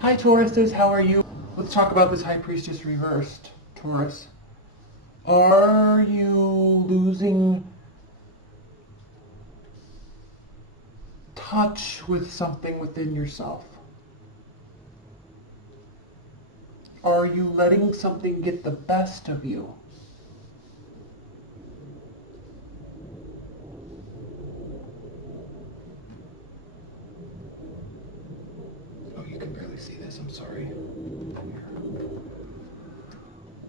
Hi Tauruses, how are you? Let's talk about this High Priestess reversed, Taurus. Are you losing touch with something within yourself? Are you letting something get the best of you? Oh, you can barely see this, I'm sorry.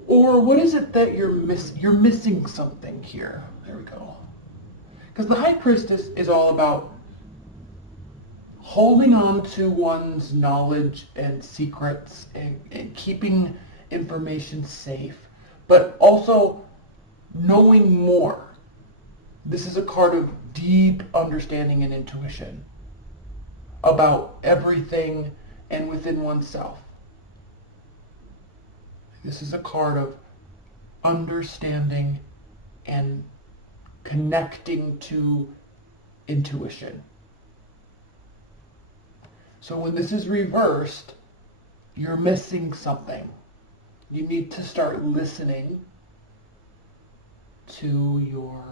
Or what is it that you're missing something here. There we go. Because the High Priestess is all about holding on to one's knowledge and secrets and keeping information safe, but also knowing more. This is a card of deep understanding and intuition about everything and within oneself. This is a card of understanding and connecting to intuition. So when this is reversed, you're missing something. You need to start listening to your...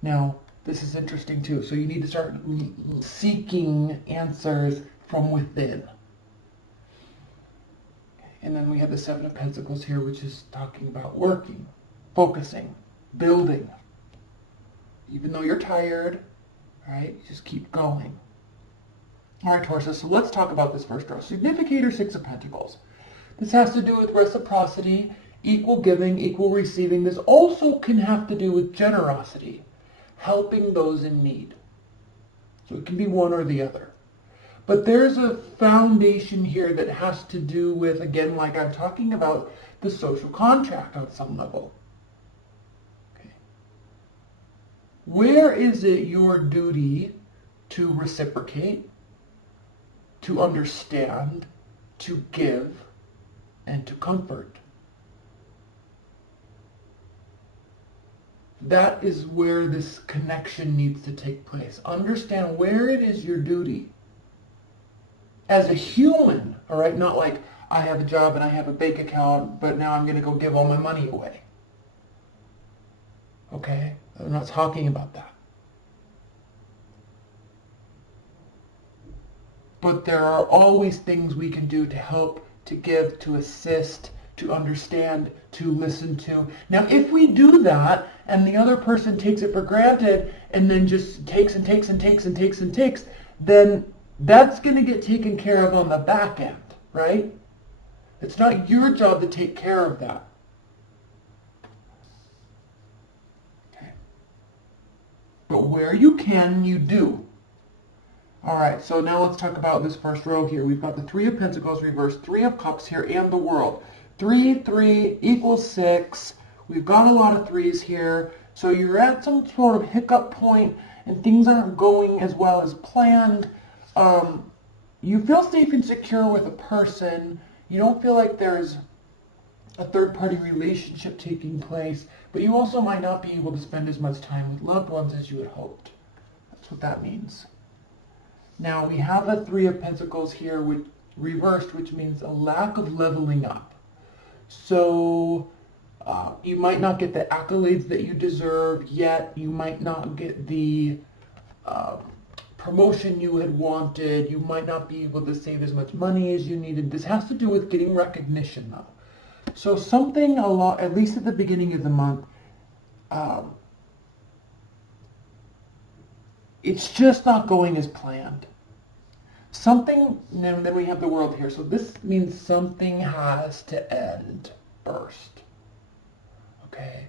Now, this is interesting too. So you need to start seeking answers from within. And then we have the Seven of Pentacles here, which is talking about working, focusing, building. Even though you're tired, right? Just keep going. All right, Taurus, so let's talk about this first row. Significator, Six of Pentacles. This has to do with reciprocity, equal giving, equal receiving. This also can have to do with generosity, helping those in need. So it can be one or the other. But there's a foundation here that has to do with, again, like I'm talking about, the social contract on some level. Okay. Where is it your duty to reciprocate, to understand, to give, and to comfort? That is where this connection needs to take place. Understand where it is your duty. As a human, all right, not like I have a job and I have a bank account, but now I'm going to go give all my money away. Okay? I'm not talking about that. But there are always things we can do to help, to give, to assist, to understand, to listen to. Now, if we do that and the other person takes it for granted and then just takes and takes and takes and takes and takes, then that's going to get taken care of on the back end, right? It's not your job to take care of that. Okay. But where you can, you do. All right, so now let's talk about this first row here. We've got the Three of Pentacles reversed, Three of Cups here, and the World. 3, 3 equals 6. We've got a lot of threes here. So you're at some sort of hiccup point and things aren't going as well as planned. You feel safe and secure with a person. You don't feel like there's a third-party relationship taking place, but you also might not be able to spend as much time with loved ones as you had hoped. That's what that means. Now we have a Three of Pentacles here with reversed, which means a lack of leveling up. So you might not get the accolades that you deserve yet. You might not get the promotion you had wanted. You might not be able to save as much money as you needed. This has to do with getting recognition though. So something at least at the beginning of the month, it's just not going as planned. Something, and then we have the World here. So this means something has to end first. Okay?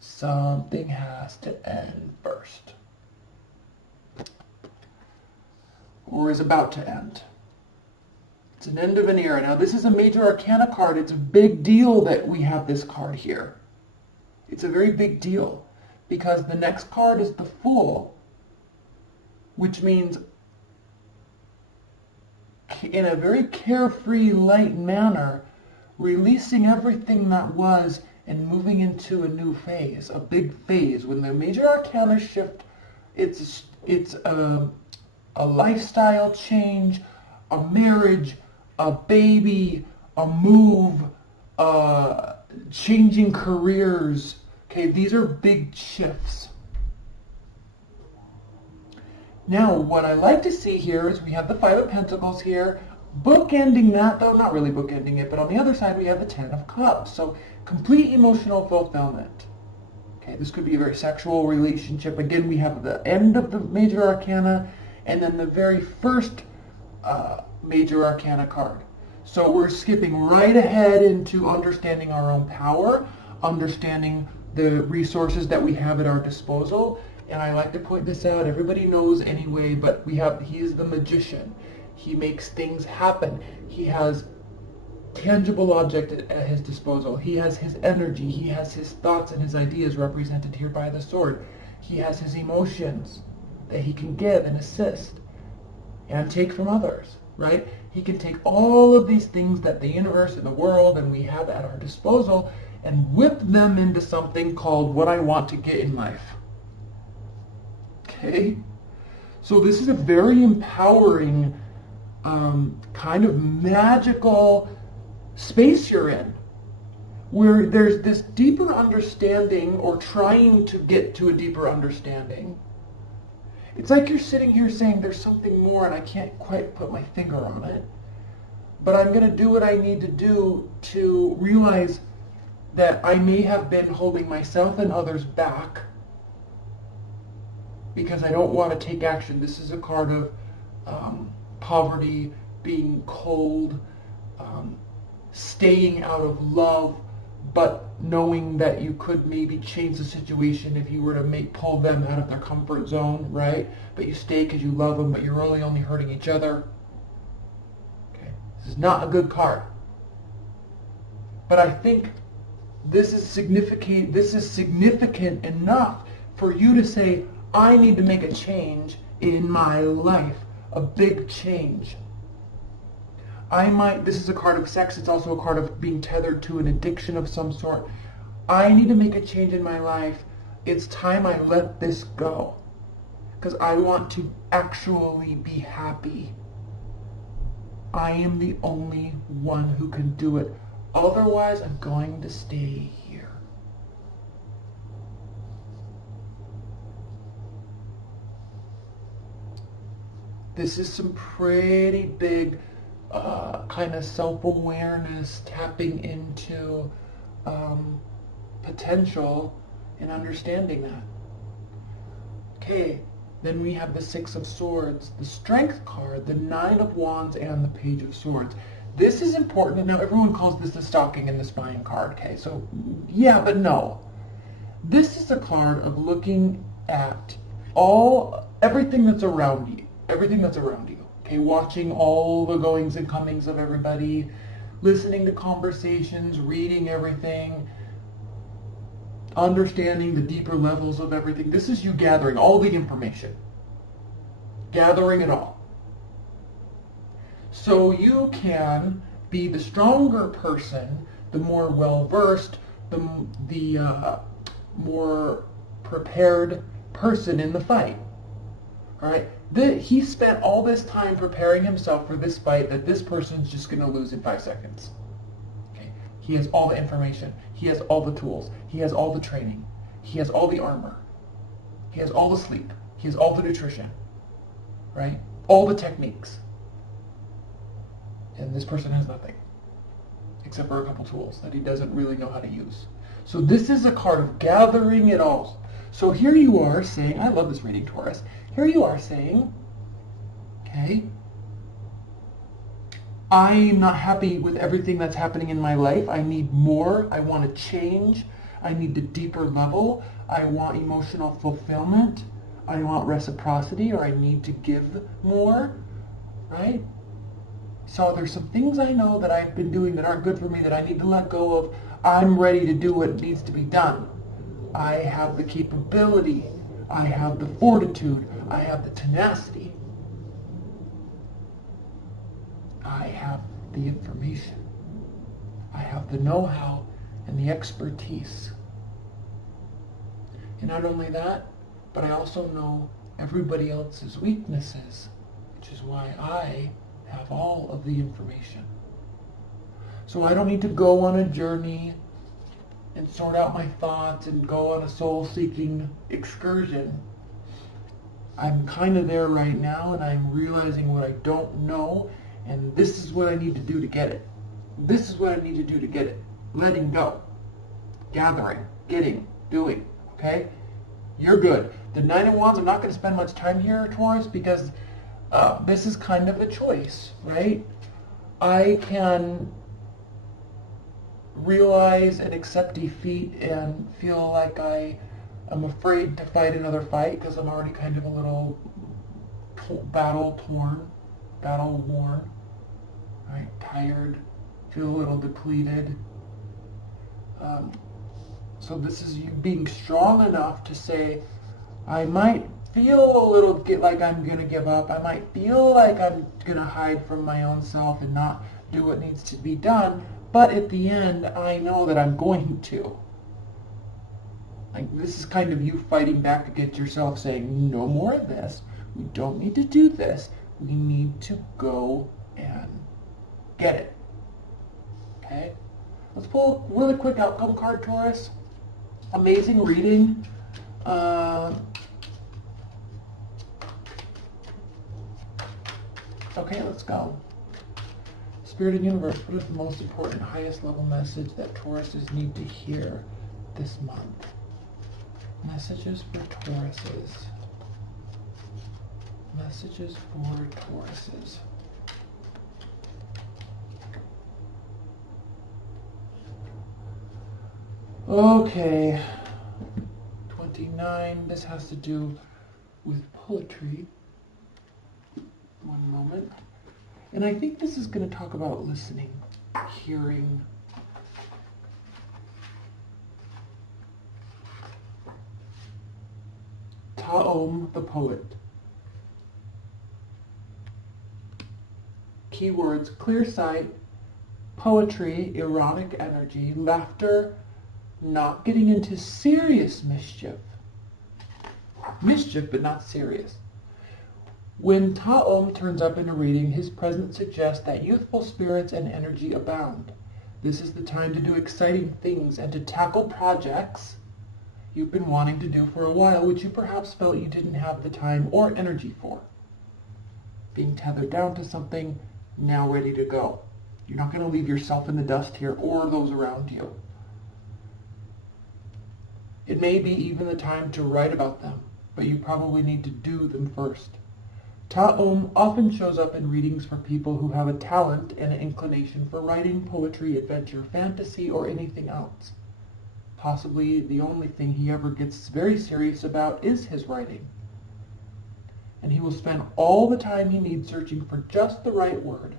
Something has to end first. Or is about to end. It's an end of an era. Now this is a major arcana card. It's a big deal that we have this card here. It's a very big deal. Because the next card is the Fool, which means in a very carefree, light manner, releasing everything that was and moving into a new phase, a big phase. When the major arcana shift, it's a lifestyle change, a marriage, a baby, a move, changing careers. Okay, these are big shifts. Now, what I like to see here is we have the Five of Pentacles here. Bookending that, though, not really bookending it, but on the other side we have the Ten of Cups. So, complete emotional fulfillment. Okay, this could be a very sexual relationship. Again, we have the end of the Major Arcana and then the very first Major Arcana card. So we're skipping right ahead into understanding our own power, understanding the resources that we have at our disposal. And I like to point this out, everybody knows anyway, but he is the magician. He makes things happen. He has tangible object at his disposal. He has his energy. He has his thoughts and his ideas represented here by the sword. He has his emotions that he can give and assist and take from others, right? He can take all of these things that the universe and the world and we have at our disposal and whip them into something called what I want to get in life. Okay? So this is a very empowering, kind of magical space you're in, where there's this deeper understanding or trying to get to a deeper understanding. It's like you're sitting here saying there's something more and I can't quite put my finger on it, but I'm going to do what I need to do to realize that I may have been holding myself and others back because I don't want to take action. This is a card of poverty, being cold, staying out of love, but knowing that you could maybe change the situation if you were to pull them out of their comfort zone, right? But you stay because you love them, but you're really only hurting each other. Okay, this is not a good card. But I think this is significant. This is significant enough for you to say, I need to make a change in my life, a big change. This is a card of sex, it's also a card of being tethered to an addiction of some sort. I need to make a change in my life. It's time I let this go. Because I want to actually be happy. I am the only one who can do it. Otherwise, I'm going to stay here. This is some pretty big kind of self-awareness, tapping into potential and understanding that. Okay, then we have the Six of Swords, the Strength card, the Nine of Wands, and the Page of Swords. This is important. Now, everyone calls this the Stalking and the Spying card. Okay, so yeah, but no. This is a card of looking at everything that's around you. Everything that's around you. Okay, watching all the goings and comings of everybody, listening to conversations, reading everything, understanding the deeper levels of everything. This is you gathering all the information. Gathering it all. So you can be the stronger person, the more well-versed, the more prepared person in the fight. All right? He spent all this time preparing himself for this fight that this person's just going to lose in 5 seconds. Okay? He has all the information. He has all the tools. He has all the training. He has all the armor. He has all the sleep. He has all the nutrition. Right? All the techniques. And this person has nothing. Except for a couple tools that he doesn't really know how to use. So this is a card of gathering it all. So here you are saying, I love this reading, Taurus. Here you are saying, okay, I'm not happy with everything that's happening in my life. I need more. I want to change. I need a deeper level. I want emotional fulfillment. I want reciprocity, or I need to give more, right? So there's some things I know that I've been doing that aren't good for me that I need to let go of. I'm ready to do what needs to be done. I have the capability. I have the fortitude. I have the tenacity. I have the information. I have the know-how and the expertise. And not only that, but I also know everybody else's weaknesses. which is why I have all of the information. So I don't need to go on a journey and sort out my thoughts and go on a soul-seeking excursion. I'm kind of there right now, and I'm realizing what I don't know, and this is what I need to do to get it. This is what I need to do to get it. Letting go. Gathering. Getting. Doing. Okay? You're good. The Nine of Wands, I'm not going to spend much time here, Taurus, because this is kind of a choice, right? I can realize and accept defeat and feel like I'm afraid to fight another fight because I'm already kind of a little battle worn, right? Tired, feel a little depleted. So this is you being strong enough to say, I might feel a little like I'm going to give up. I might feel like I'm going to hide from my own self and not do what needs to be done. But at the end, I know that I'm going to. Like, this is kind of you fighting back against yourself, saying, no more of this. We don't need to do this. We need to go and get it. Okay? Let's pull a really quick outcome card, Taurus. Amazing reading. Okay, let's go. Spirit and Universe, what is the most important, highest level message that Tauruses need to hear this month? Messages for Tauruses. Messages for Tauruses. Okay. 29. This has to do with poetry. One moment. And I think this is going to talk about listening, hearing. Ta'om, the poet. Keywords: clear sight, poetry, erotic energy, laughter, not getting into serious mischief. Mischief, but not serious. When Ta'om turns up in a reading, his presence suggests that youthful spirits and energy abound. This is the time to do exciting things and to tackle projects you've been wanting to do for a while, which you perhaps felt you didn't have the time or energy for. Being tethered down to something, now ready to go. You're not going to leave yourself in the dust here or those around you. It may be even the time to write about them, but you probably need to do them first. Ta'om often shows up in readings for people who have a talent and an inclination for writing, poetry, adventure, fantasy, or anything else. Possibly the only thing he ever gets very serious about is his writing. And he will spend all the time he needs searching for just the right word.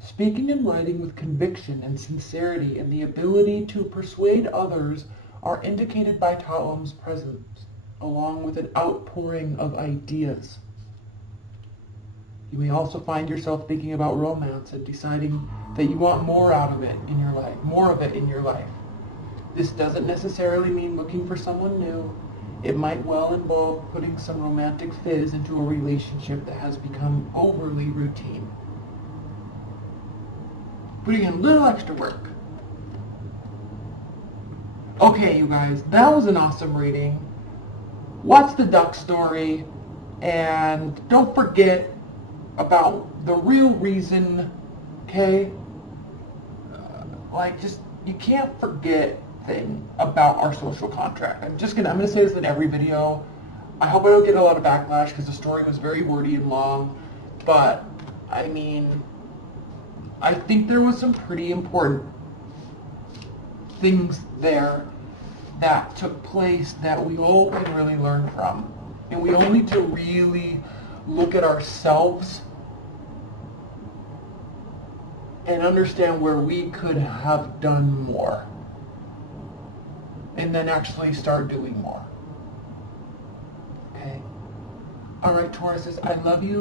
Speaking and writing with conviction and sincerity and the ability to persuade others are indicated by Ta'om's presence, along with an outpouring of ideas. You may also find yourself thinking about romance and deciding that you want more out of it in your life, more of it in your life. This doesn't necessarily mean looking for someone new. It might well involve putting some romantic fizz into a relationship that has become overly routine. Putting in a little extra work. Okay, you guys, that was an awesome reading. Watch the duck story, and don't forget about the real reason, okay? You can't forget thing about our social contract. I'm gonna say this in every video. I hope I don't get a lot of backlash because the story was very wordy and long, but I mean, I think there was some pretty important things there that took place that we all can really learn from. And we all need to really look at ourselves and understand where we could have done more. And then actually start doing more. Okay? Alright, Tauruses, I love you.